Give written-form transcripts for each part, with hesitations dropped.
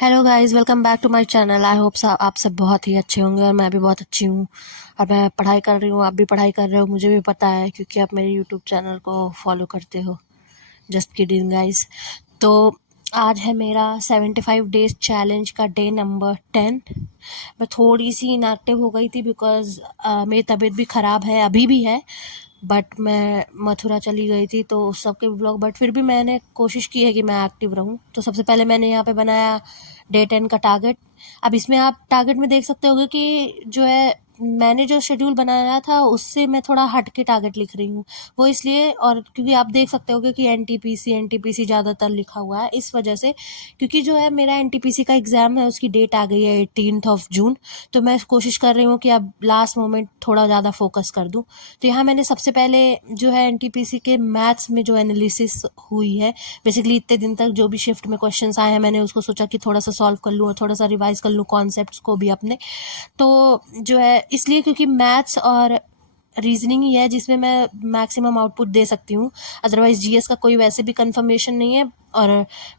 Hello guys, welcome back to my channel. I hope आप सब बहुत ही अच्छे होंगे और मैं भी बहुत अच्छी हूँ। और मैं पढ़ाई कर रही हूँ, आप भी पढ़ाई कर रहे हो, मुझे भी पता है क्योंकि आप मेरे यूट्यूब चैनल को फॉलो करते हो। Just kidding guys. तो आज है मेरा 75 डेज चैलेंज का डे नंबर 10। मैं थोड़ी सी इनएक्टिव हो गई थी बिकॉज मेरी तबीयत भी ख़राब है, अभी भी है। बट मैं मथुरा चली गई थी तो उस सब के व्लॉग, बट फिर भी मैंने कोशिश की है कि मैं एक्टिव रहूं। तो सबसे पहले मैंने यहाँ पे बनाया डे 10 का टारगेट। अब इसमें आप टारगेट में देख सकते होगे कि जो है मैंने जो शेड्यूल बनाया था उससे मैं थोड़ा हट के टारगेट लिख रही हूँ। वो इसलिए, और क्योंकि आप देख सकते होगे कि एनटीपीसी ज़्यादातर लिखा हुआ है, इस वजह से क्योंकि जो है मेरा एनटीपीसी का एग्ज़ाम है, उसकी डेट आ गई है 18 जून। तो मैं कोशिश कर रही हूँ कि अब लास्ट मोमेंट थोड़ा ज़्यादा फोकस कर दूँ। तो यहाँ मैंने सबसे पहले जो है एनटीपीसी के मैथ्स में जो एनालिसिस हुई है, बेसिकली इतने दिन तक जो भी शिफ्ट में क्वेश्चंस आए हैं, मैंने उसको सोचा कि थोड़ा सा सॉल्व कर लूँ और थोड़ा सा रिवाइज कर लूँ कॉन्सेप्ट्स को भी अपने। तो जो है इसलिए क्योंकि मैथ्स और रीजनिंग ही है जिसमें मैं मैक्सिमम आउटपुट दे सकती हूँ। अदरवाइज जीएस का कोई वैसे भी कंफर्मेशन नहीं है और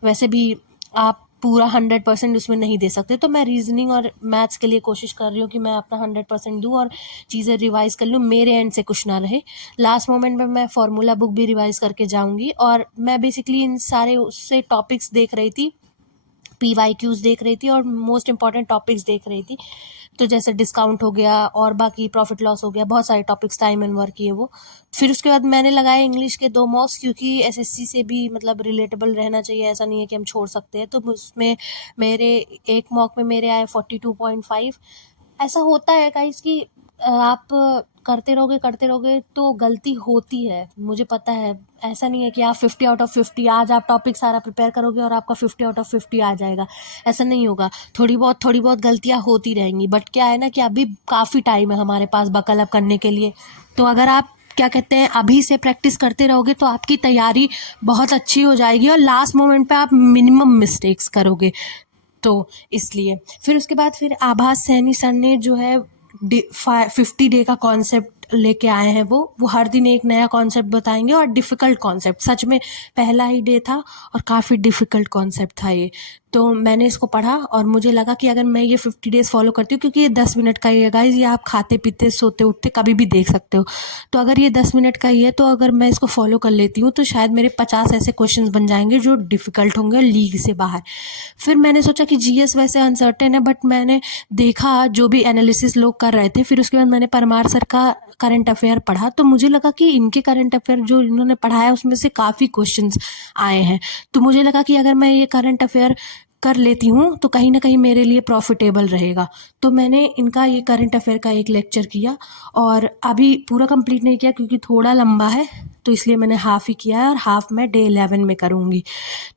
वैसे भी आप पूरा 100% उसमें नहीं दे सकते। तो मैं रीजनिंग और मैथ्स के लिए कोशिश कर रही हूँ कि मैं अपना 100% दूँ और चीज़ें रिवाइज कर लूँ, मेरे एंड से कुछ ना रहे। लास्ट मोमेंट में मैं फार्मूला बुक भी रिवाइज करके जाऊँगी और मैं बेसिकली इन सारे उससे टॉपिक्स देख रही थी, PYQs देख रही थी और मोस्ट इंपॉर्टेंट टॉपिक्स देख रही थी। तो जैसे डिस्काउंट हो गया और बाकी प्रॉफिट लॉस हो गया, बहुत सारे टॉपिक्स, टाइम एंड वर्क किए वो। फिर उसके बाद मैंने लगाए इंग्लिश के 2 मॉक्स, क्योंकि एसएससी से भी मतलब रिलेटेबल रहना चाहिए, ऐसा नहीं है कि हम छोड़ सकते हैं। तो उसमें मेरे एक मॉक में मेरे आए 42.5। ऐसा होता है गाइस कि आप करते रहोगे तो गलती होती है, मुझे पता है। ऐसा नहीं है कि आप 50 आउट ऑफ 50 आज आप टॉपिक सारा प्रिपेयर करोगे और आपका 50 आउट ऑफ 50 आ जाएगा, ऐसा नहीं होगा। थोड़ी बहुत गलतियां होती रहेंगी, बट क्या है ना कि अभी काफ़ी टाइम है हमारे पास बकल अप करने के लिए। तो अगर आप क्या कहते हैं अभी से प्रैक्टिस करते रहोगे तो आपकी तैयारी बहुत अच्छी हो जाएगी और लास्ट मोमेंट पे आप मिनिमम मिस्टेक्स करोगे। तो इसलिए फिर उसके बाद फिर आभास सैनी सर ने जो है 50 डे का कॉन्सेप्ट लेके आए हैं। वो हर दिन एक नया कॉन्सेप्ट बताएंगे और डिफ़िकल्ट कॉन्सेप्ट। सच में पहला ही डे था और काफ़ी डिफ़िकल्ट कॉन्सेप्ट था ये। तो मैंने इसको पढ़ा और मुझे लगा कि अगर मैं ये 50 डेज़ फॉलो करती हूँ, क्योंकि ये 10 मिनट का ही है गाइज, ये आप खाते पीते सोते उठते कभी भी देख सकते हो। तो अगर ये 10 मिनट का ही है तो अगर मैं इसको फॉलो कर लेती हूँ तो शायद मेरे 50 ऐसे क्वेश्चंस बन जाएंगे जो डिफ़िकल्ट होंगे, लीग से बाहर। फिर मैंने सोचा कि जीएस वैसे अनसर्टेन है, बट मैंने देखा जो भी एनालिसिस लोग कर रहे थे। फिर उसके बाद मैंने परमार सर का करंट अफेयर पढ़ा, तो मुझे लगा कि इनके करंट अफेयर जो इन्होंने पढ़ाया उसमें से काफ़ी क्वेश्चंस आए हैं। तो मुझे लगा कि अगर मैं ये करंट अफेयर कर लेती हूँ तो कहीं ना कहीं मेरे लिए प्रॉफिटेबल रहेगा। तो मैंने इनका ये करंट अफेयर का एक लेक्चर किया और अभी पूरा कंप्लीट नहीं किया क्योंकि थोड़ा लंबा है, तो इसलिए मैंने हाफ़ ही किया है और हाफ़ मैं डे 11 में करूँगी।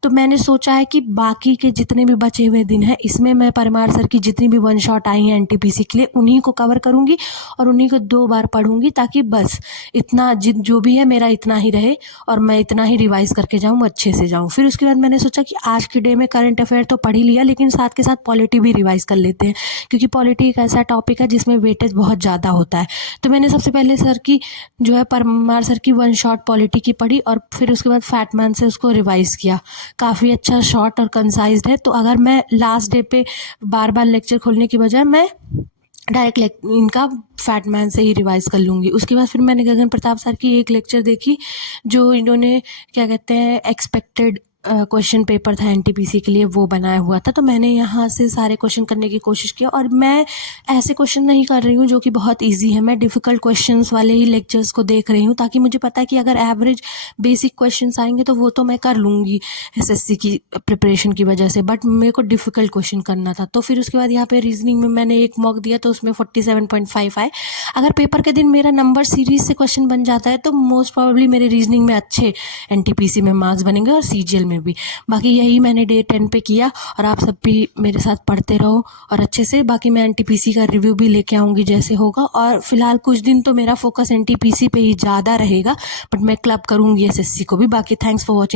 तो मैंने सोचा है कि बाकी के जितने भी बचे हुए दिन हैं इसमें मैं परमार सर की जितनी भी वन शॉट आई हैं एनटीपीसी के लिए उन्हीं को कवर करूँगी और उन्हीं को 2 बार पढ़ूँगी, ताकि बस इतना जो भी है मेरा इतना ही रहे और मैं इतना ही रिवाइज करके जाऊँ, अच्छे से जाऊँ। फिर उसके बाद मैंने सोचा कि आज के डे में करंट अफेयर तो पढ़ ही लिया, लेकिन साथ के साथ पॉलिटी भी रिवाइज कर लेते हैं, क्योंकि पॉलिटी एक ऐसा टॉपिक है जिसमें वेटेज बहुत ज़्यादा होता है। तो मैंने सबसे पहले सर की जो है परमार सर की वन शॉट पॉलिटी की पढ़ी और फिर उसके बाद फैटमैन से उसको रिवाइज किया। काफ़ी अच्छा शॉर्ट और कंसाइज्ड है। तो अगर मैं लास्ट डे पे बार बार लेक्चर खोलने की बजाय मैं डायरेक्ट इनका फैटमैन से ही रिवाइज कर लूँगी। उसके बाद फिर मैंने गगन प्रताप सर की एक लेक्चर देखी जो इन्होंने क्या कहते हैं एक्सपेक्टेड क्वेश्चन पेपर था एनटीपीसी के लिए, वो बनाया हुआ था। तो मैंने यहाँ से सारे क्वेश्चन करने की कोशिश की और मैं ऐसे क्वेश्चन नहीं कर रही हूँ जो कि बहुत इजी है, मैं डिफ़िकल्ट क्वेश्चंस वाले ही लेक्चर्स को देख रही हूँ, ताकि मुझे पता है कि अगर एवरेज बेसिक क्वेश्चंस आएंगे तो वो तो मैं कर लूँगी एसएससी की प्रिपरेशन की वजह से, बट मेरे को डिफ़िकल्ट क्वेश्चन करना था। तो फिर उसके बाद यहाँ पे रीजनिंग में मैंने एक मॉक दिया तो उसमें 47.5 आए। अगर पेपर के दिन मेरा नंबर सीरीज से क्वेश्चन बन जाता है तो मोस्ट प्रॉब्ली मेरे रीजनिंग में अच्छे एनटीपीसी में मार्क्स बनेंगे और सीजीएल में भी। बाकी यही मैंने डे 10 पे किया और आप सब भी मेरे साथ पढ़ते रहो और अच्छे से। बाकी मैं एनटीपीसी का रिव्यू भी लेके आऊँगी जैसे होगा, और फिलहाल कुछ दिन तो मेरा फोकस एनटीपीसी पे ही ज़्यादा रहेगा, बट मैं क्लब करूँगी एसएससी को भी। बाकी थैंक्स फॉर वॉचिंग।